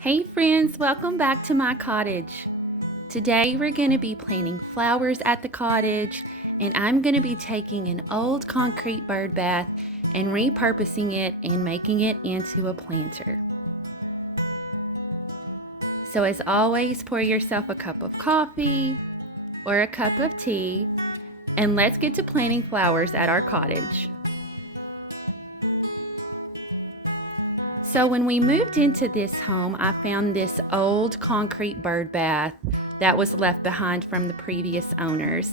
Hey friends, welcome back to my cottage. Today we're going to be planting flowers at the cottage, and I'm going to be taking an old concrete bird bath and repurposing it and making it into a planter. So as always, pour yourself a cup of coffee or a cup of tea, and let's get to planting flowers at our cottage. So when we moved into this home, I found this old concrete bird bath that was left behind from the previous owners.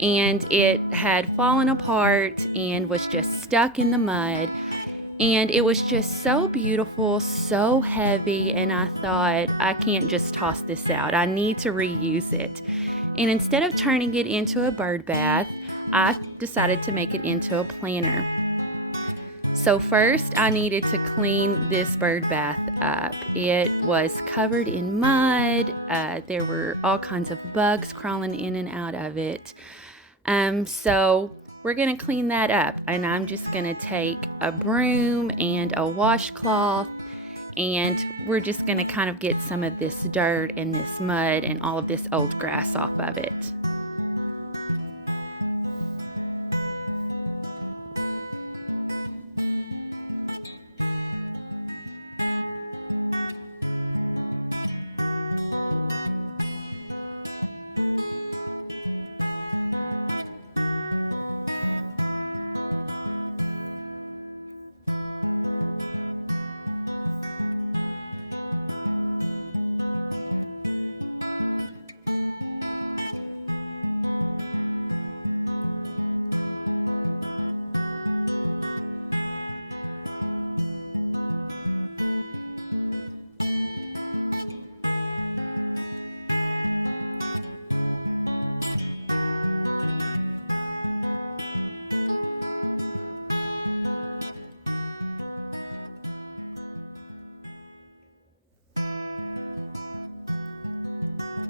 And it had fallen apart and was just stuck in the mud. And it was just so beautiful, so heavy, and I thought, I can't just toss this out. I need to reuse it. And instead of turning it into a bird bath, I decided to make it into a planter. So first I needed to clean this bird bath up. It was covered in mud. There were all kinds of bugs crawling in and out of it. So we're going to clean that up, and I'm just going to take a broom and a washcloth, and we're just going to kind of get some of this dirt and this mud and all of this old grass off of it.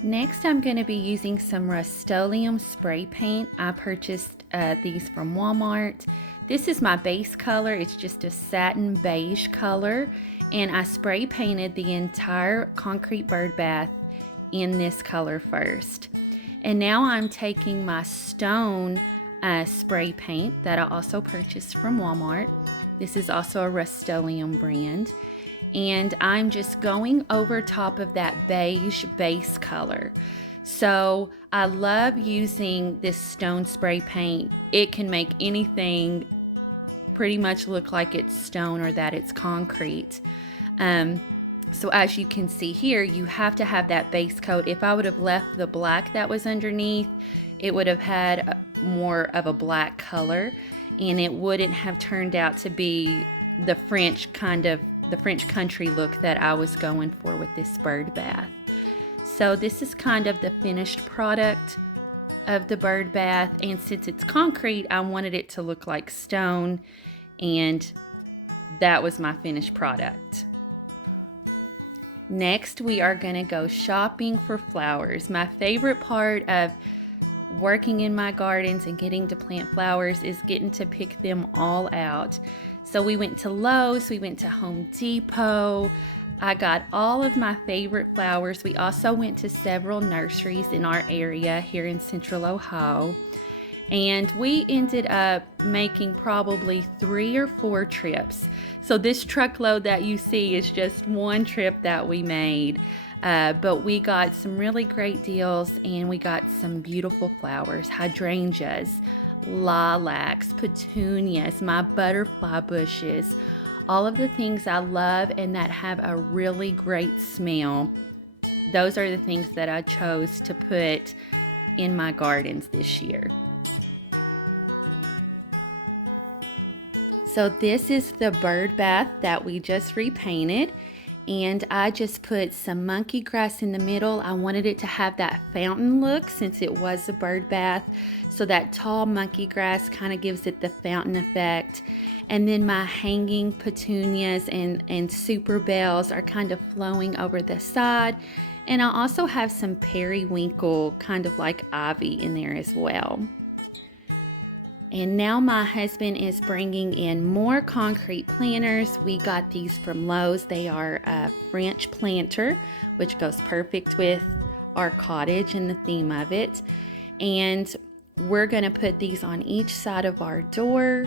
Next, I'm going to be using some Rustoleum spray paint. I purchased these from Walmart. This is my base color. It's just a satin beige color, and I spray painted the entire concrete bird bath in this color first. And now I'm taking my stone spray paint that I also purchased from Walmart. This is also a Rustoleum brand. And I'm just going over top of that beige base color. So I love using this stone spray paint. It can make anything pretty much look like it's stone or that it's concrete. So as you can see here, you have to have that base coat. If I would have left the black that was underneath, it would have had more of a black color, and it wouldn't have turned out to be the French country look that I was going for with this bird bath. So this is kind of the finished product of the bird bath, and since it's concrete, I wanted it to look like stone, and that was my finished product. Next, we are going to go shopping for flowers. My favorite part of working in my gardens and getting to plant flowers is getting to pick them all out. So we went to Lowe's, we went to Home Depot. I got all of my favorite flowers. We also went to several nurseries in our area here in Central Ohio. And we ended up making probably 3 or 4 trips. So this truckload that you see is just one trip that we made. But we got some really great deals, and we got some beautiful flowers, hydrangeas, lilacs, petunias, my butterfly bushes, all of the things I love and that have a really great smell. Those are the things that I chose to put in my gardens this year. So this is the bird bath that we just repainted. And I just put some monkey grass in the middle. I wanted it to have that fountain look since it was a bird bath. So that tall monkey grass kind of gives it the fountain effect. And then my hanging petunias and super bells are kind of flowing over the side. And I also have some periwinkle, kind of like ivy in there as well. And now my husband is bringing in more concrete planters. We got these from Lowe's. They are a French planter, which goes perfect with our cottage and the theme of it. And we're gonna put these on each side of our door,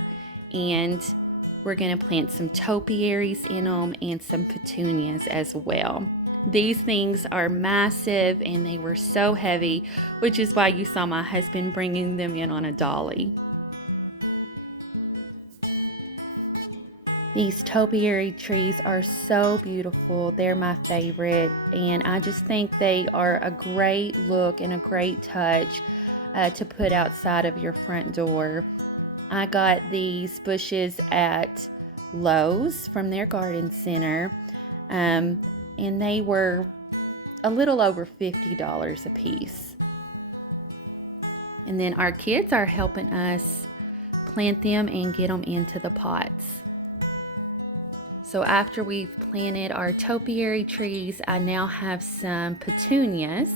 and we're gonna plant some topiaries in them and some petunias as well. These things are massive and they were so heavy, which is why you saw my husband bringing them in on a dolly. These topiary trees are so beautiful. They're my favorite, and I just think they are a great look and a great touch to put outside of your front door. I got these bushes at Lowe's from their garden center, and they were a little over $50 a piece. And then our kids are helping us plant them and get them into the pots. So after we've planted our topiary trees, I now have some petunias,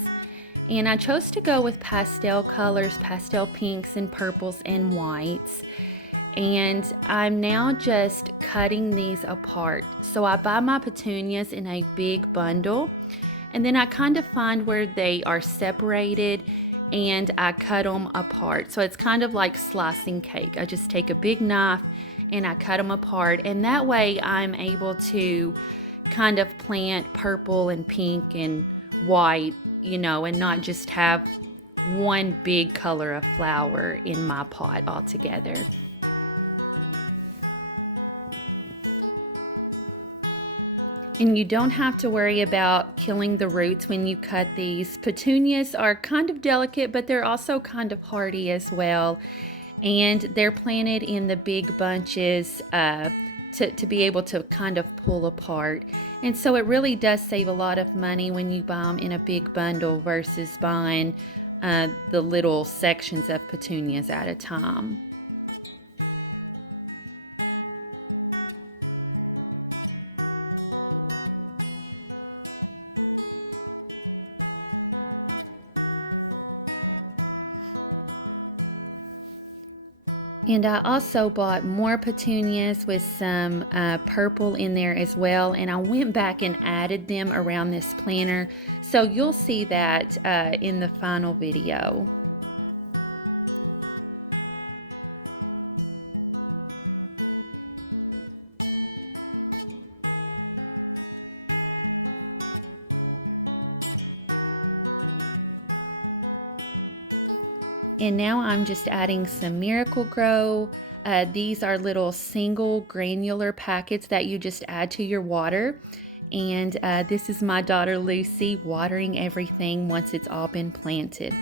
and I chose to go with pastel colors, pastel pinks and purples and whites. And I'm now just cutting these apart. So I buy my petunias in a big bundle, and then I kind of find where they are separated and I cut them apart. So it's kind of like slicing cake. I just take a big knife and I cut them apart, and that way I'm able to kind of plant purple and pink and white, you know, and not just have one big color of flower in my pot altogether. And you don't have to worry about killing the roots when you cut these. Petunias are kind of delicate, but they're also kind of hardy as well. And they're planted in the big bunches to be able to kind of pull apart. And so it really does save a lot of money when you buy them in a big bundle versus buying the little sections of petunias at a time. And I also bought more petunias with some purple in there as well, and I went back and added them around this planter, so you'll see that in the final video. And now I'm just adding some Miracle-Gro. These are little single granular packets that you just add to your water. And this is my daughter Lucy watering everything once it's all been planted.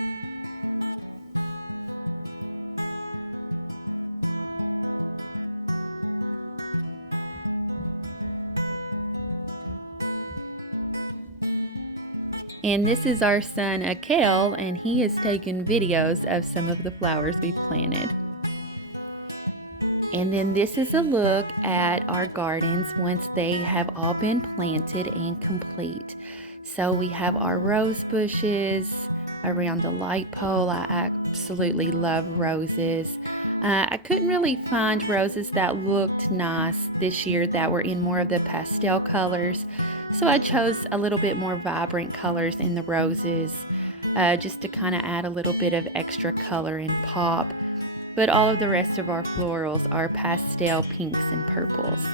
And this is our son Akel, and he has taken videos of some of the flowers we planted. And then this is a look at our gardens once they have all been planted and complete. So we have our rose bushes around the light pole. I absolutely love roses. I couldn't really find roses that looked nice this year that were in more of the pastel colors. So I chose a little bit more vibrant colors in the roses, just to kind of add a little bit of extra color and pop. But all of the rest of our florals are pastel pinks and purples.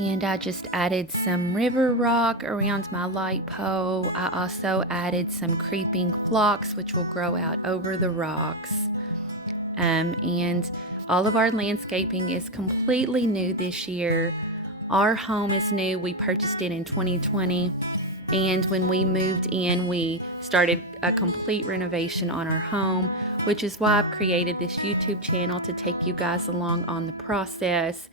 And I just added some river rock around my light pole. I also added some creeping phlox, which will grow out over the rocks. And all of our landscaping is completely new this year. Our home is new. We purchased it in 2020. And when we moved in, we started a complete renovation on our home, which is why I've created this YouTube channel to take you guys along on the process.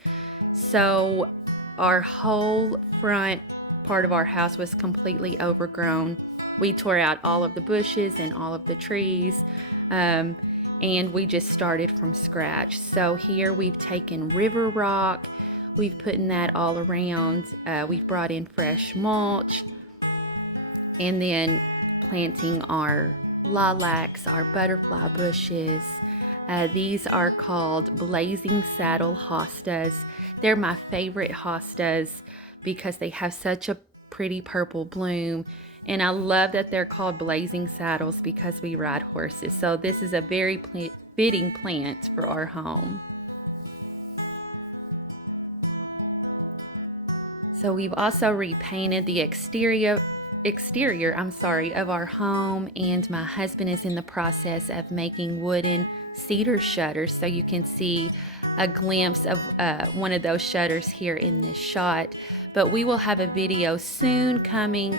So our whole front part of our house was completely overgrown. We tore out all of the bushes and all of the trees. and we just started from scratch. So here we've taken river rock, we've put that all around, we've brought in fresh mulch, and then planting our lilacs, our butterfly bushes. These are called blazing saddle hostas. They're my favorite hostas because they have such a pretty purple bloom, and I love that they're called blazing saddles because we ride horses. So this is a very fitting plant for our home. So we've also repainted the exterior of our home, and my husband is in the process of making wooden cedar shutters, so you can see a glimpse of one of those shutters here in this shot. But we will have a video soon coming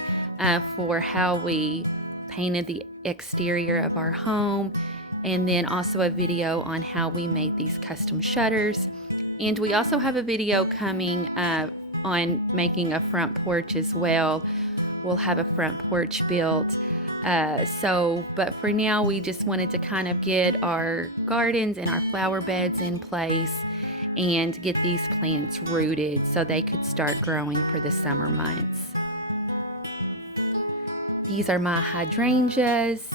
for how we painted the exterior of our home, and then also a video on how we made these custom shutters. And we also have a video coming on making a front porch as well. We'll have a front porch built. But for now, we just wanted to kind of get our gardens and our flower beds in place and get these plants rooted so they could start growing for the summer months. These are my hydrangeas.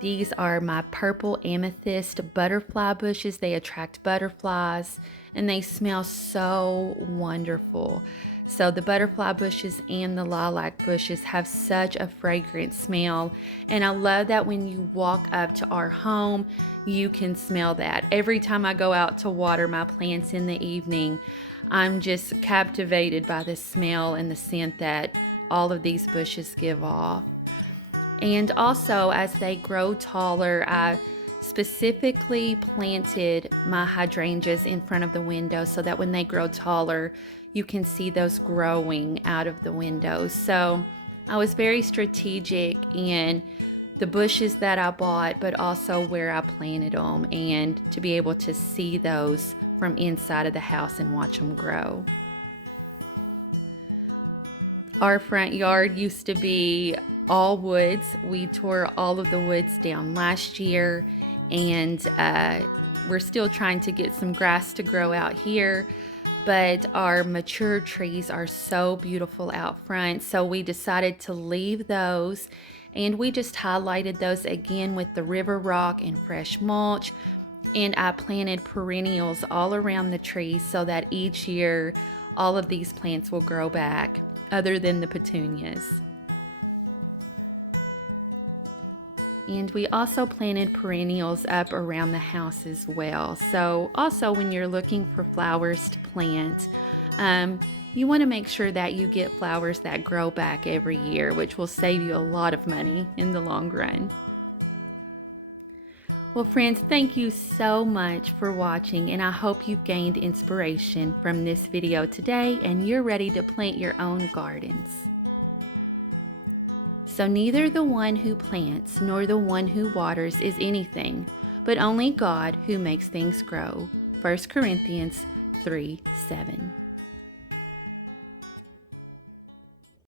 These are my purple amethyst butterfly bushes. They attract butterflies and they smell so wonderful. So the butterfly bushes and the lilac bushes have such a fragrant smell, and I love that when you walk up to our home, you can smell that. Every time I go out to water my plants in the evening, I'm just captivated by the smell and the scent that all of these bushes give off. And also, as they grow taller, I specifically planted my hydrangeas in front of the window so that when they grow taller, you can see those growing out of the windows. So I was very strategic in the bushes that I bought, but also where I planted them, and to be able to see those from inside of the house and watch them grow. Our front yard used to be all woods. We tore all of the woods down last year, and we're still trying to get some grass to grow out here. But our mature trees are so beautiful out front, so we decided to leave those, and we just highlighted those again with the river rock and fresh mulch. And I planted perennials all around the trees so that each year all of these plants will grow back, other than the petunias. And we also planted perennials up around the house as well. So also when you're looking for flowers to plant, you want to make sure that you get flowers that grow back every year, which will save you a lot of money in the long run. Well, friends, thank you so much for watching, and I hope you've gained inspiration from this video today and you're ready to plant your own gardens. So neither the one who plants nor the one who waters is anything, but only God who makes things grow. 1 Corinthians 3:7.